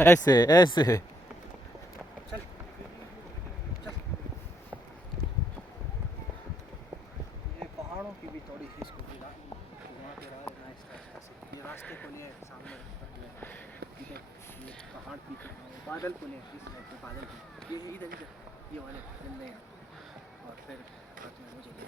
ऐसे ऐसे। चल चल। ये पहाड़ों की भी थोड़ी सी स्कूटी ला, घुमा के रहा है इसका अच्छा से। ये रास्ते को लिए सामने जो है, ठीक है। ये पहाड़ पीछे, बादल को ले इस साइड पे, बादल को ये इधर इधर, ये वाले बादल ले, और फिर हाथ में मुझे ले।